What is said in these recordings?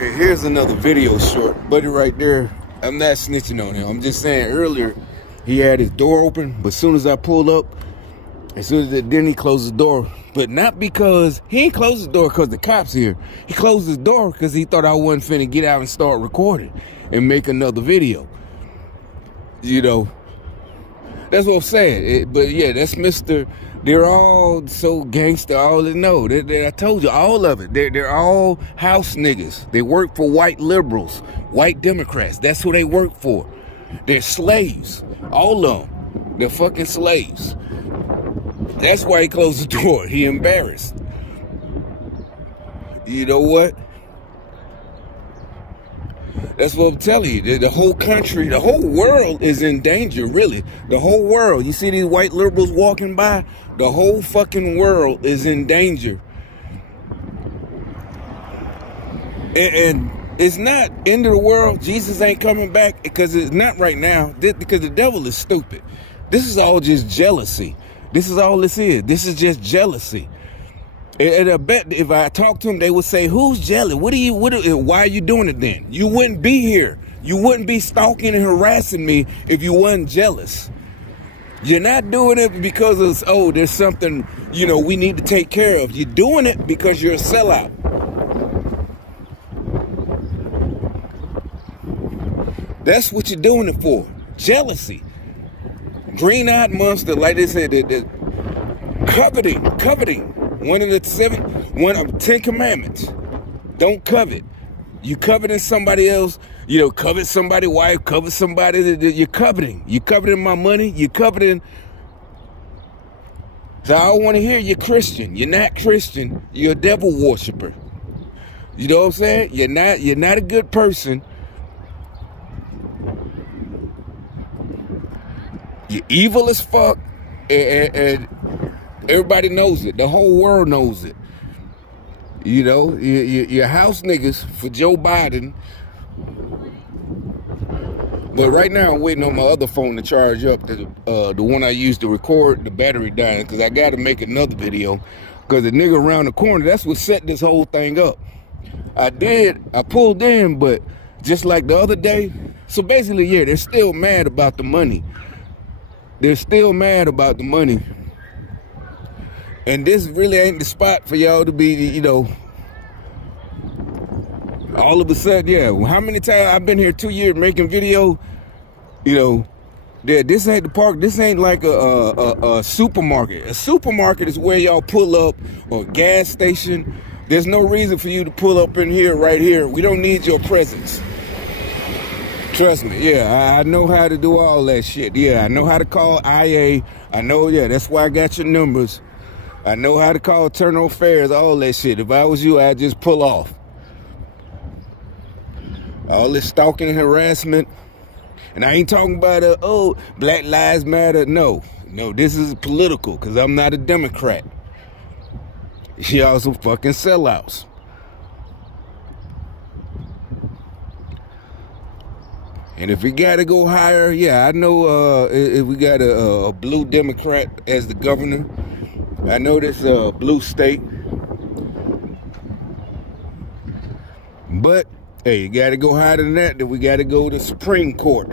And here's another video short. Buddy right there, I'm not snitching on him. I'm just saying earlier, he had his door open, but as soon as I pulled up, then he closed the door. But not because, he ain't closed the door because the cops here. He closed his door because he thought I wasn't finna get out and start recording and make another video. You know, that's what I'm saying. But yeah, that's Mr. They're all so gangster, all they know. I told you, all of it. They're all house niggas. They work for white liberals, white Democrats. That's who they work for. They're slaves. All of them. They're fucking slaves. That's why he closed the door. He embarrassed. You know what? That's what I'm telling you. The whole country, the whole world is in danger, really. The whole world. You see these white liberals walking by? The whole fucking world is in danger. And it's not end of the world. Jesus ain't coming back because it's not right now. Because the devil is stupid. This is all just jealousy. This is all this is. This is just jealousy. And I bet if I talk to them, they would say, who's jealous? Why are you doing it then? You wouldn't be here. You wouldn't be stalking and harassing me if you wasn't jealous. You're not doing it because of, oh, there's something, you know, we need to take care of. You're doing it because you're a sellout. That's what you're doing it for. Jealousy. Green-eyed monster, like they said, coveting. One of the 10 commandments. Don't covet. You coveting somebody else, you know, covet somebody's wife, covet somebody that you're coveting. You coveting my money, you coveting. So I don't want to hear you're Christian. You're not Christian. You're a devil worshiper. You know what I'm saying? You're not a good person. You're evil as fuck. And everybody knows it. The whole world knows it. You know, your house niggas for Joe Biden. But right now I'm waiting on my other phone to charge up. The one I used to record, the battery dying, because I got to make another video. Because the nigga around the corner, that's what set this whole thing up. I pulled in, but just like the other day. So basically, yeah, they're still mad about the money. They're still mad about the money. And this really ain't the spot for y'all to be, you know, all of a sudden, yeah. How many times I've been here 2 years making video, you know, this ain't the park. This ain't like a supermarket. A supermarket is where y'all pull up, or a gas station. There's no reason for you to pull up in here, right here. We don't need your presence. Trust me, yeah, I know how to do all that shit. Yeah, I know how to call IA. I know, yeah, that's why I got your numbers. I know how to call Turno Affairs, all that shit. If I was you, I'd just pull off. All this stalking and harassment. And I ain't talking about, oh, Black Lives Matter. No, this is political, because I'm not a Democrat. Y'all some fucking sellouts. And if we got to go higher, yeah, I know if we got a blue Democrat as the governor, I know this blue state. But, hey, you got to go higher than that, then we got to go to the Supreme Court.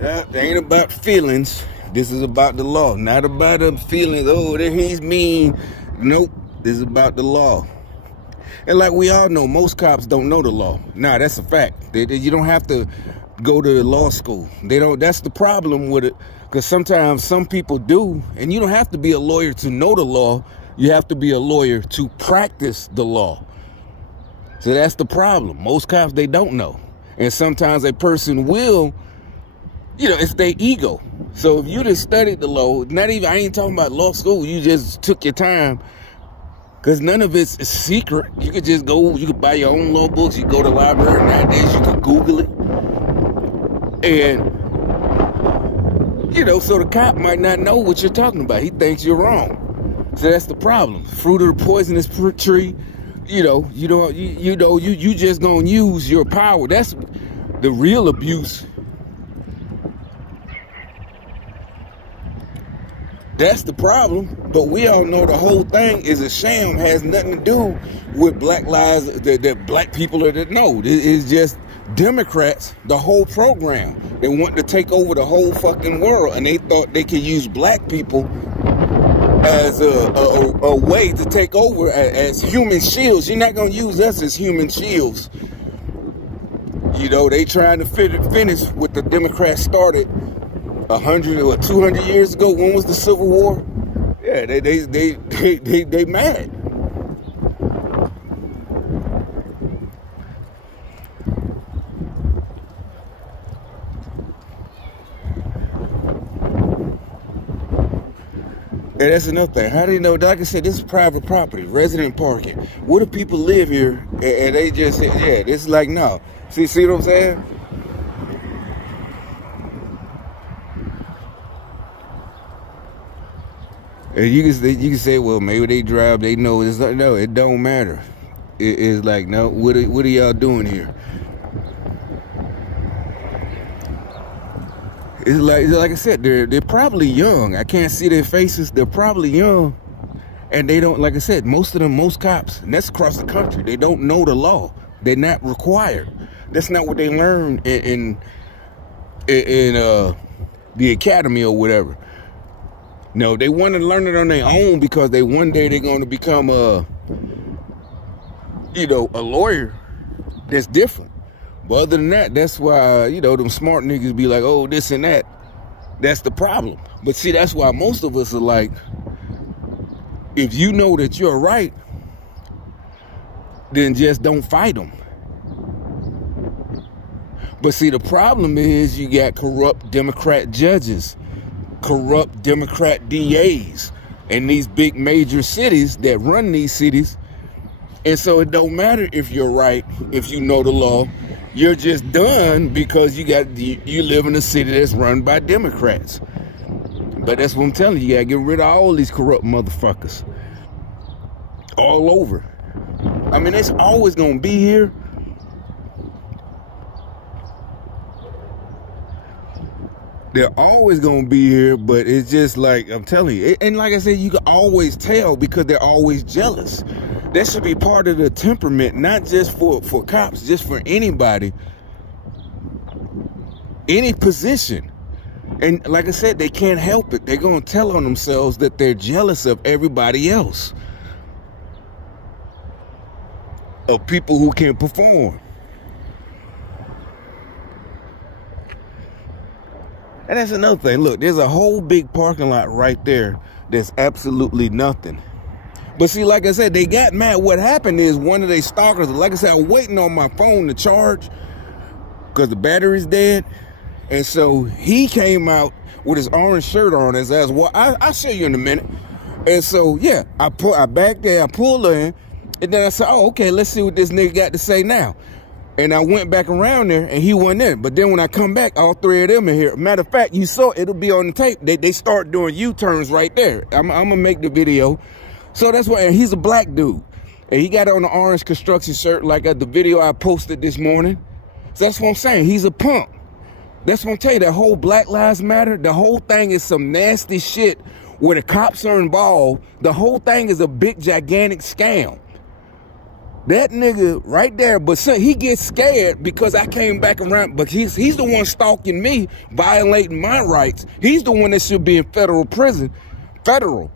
That ain't about feelings. This is about the law. Not about the feelings, oh, he's mean. Nope, this is about the law. And like we all know, most cops don't know the law. Nah, that's a fact. You don't have to go to law school. They don't. That's the problem with it. Because sometimes some people do. And you don't have to be a lawyer to know the law. You have to be a lawyer to practice the law. So that's the problem. Most cops, they don't know. And sometimes a person will, you know, it's their ego. So if you just studied the law, I ain't talking about law school. You just took your time. Because none of it's secret. You could just go, you could buy your own law books. You go to the library nowadays, you could Google it. And, you know, so the cop might not know what you're talking about. He thinks you're wrong. So that's the problem. Fruit of the poisonous tree, you just gonna use your power. That's the real abuse. That's the problem. But we all know the whole thing is a sham, has nothing to do with black lives, that black people are that. No, it's just Democrats, the whole program. They want to take over the whole fucking world, and they thought they could use black people as a way to take over as human shields. You're not going to use us as human shields. You know, they trying to finish what the Democrats started 100 or 200 years ago. When was the Civil War? Yeah, they mad. And that's another thing. How do you know? Like I said, this is private property, resident parking. What if people live here and they just say, yeah, this is like, no. See what I'm saying? And you can say, well, maybe they drive, they know. It's like, no, it don't matter. It's like, no, what are y'all doing here? It's like I said, they're probably young. I can't see their faces. They're probably young, and they don't. Like I said, most cops, and that's across the country, they don't know the law. They're not required. That's not what they learn in the academy or whatever. No, they want to learn it on their own because one day they're going to become a lawyer. That's different. But other than that, that's why, them smart niggas be like, oh, this and that. That's the problem. But see, that's why most of us are like, if you know that you're right, then just don't fight them. But see, the problem is you got corrupt Democrat judges, corrupt Democrat DAs in these big major cities that run these cities. And so it don't matter if you're right, if you know the law. You're just done because you live in a city that's run by Democrats. But that's what I'm telling you. You gotta get rid of all these corrupt motherfuckers. All over. I mean, it's always gonna be here. They're always gonna be here, but it's just like, I'm telling you. And like I said, you can always tell because they're always jealous. That should be part of the temperament, not just for cops, just for anybody, any position. And like I said, they can't help it. They're going to tell on themselves that they're jealous of everybody else, of people who can perform. And that's another thing. Look, there's a whole big parking lot right there that's absolutely nothing. But see, like I said, they got mad. What happened is one of their stalkers, like I said, I'm waiting on my phone to charge because the battery's dead. And so he came out with his orange shirt on his ass. Well, I'll show you in a minute. And so, yeah, I back there, I pulled in, and then I said, oh, okay, let's see what this nigga got to say now. And I went back around there, and he wasn't there. But then when I come back, all three of them in here. Matter of fact, you saw it'll be on the tape. They start doing U-turns right there. I'm going to make the video. So that's why, and he's a black dude. And he got on the orange construction shirt like the video I posted this morning. So that's what I'm saying. He's a punk. That's what I'm telling you. That whole Black Lives Matter, the whole thing is some nasty shit where the cops are involved. The whole thing is a big, gigantic scam. That nigga right there, but son, he gets scared because I came back around, but he's the one stalking me, violating my rights. He's the one that should be in federal prison. Federal.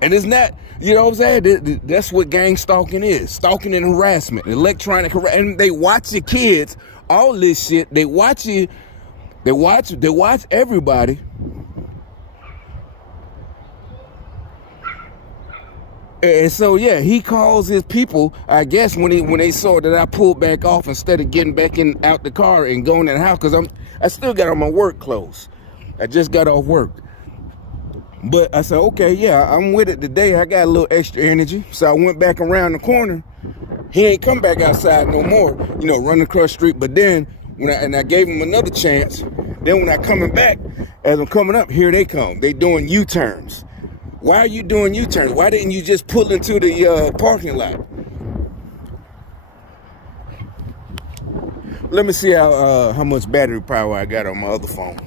And it's not, you know what I'm saying? That's what gang stalking is. Stalking and harassment, electronic harassment. And they watch your kids, all this shit. They watch you, they watch everybody. And so, yeah, he calls his people, I guess, when they saw that I pulled back off instead of getting back out the car and going in the house, because I still got on my work clothes. I just got off work. But I said, okay, yeah, I'm with it today. I got a little extra energy. So I went back around the corner. He ain't come back outside no more, running across the street. But then, I gave him another chance. Then when I coming back, as I'm coming up, here they come. They doing U-turns. Why are you doing U-turns? Why didn't you just pull into the parking lot? Let me see how much battery power I got on my other phone.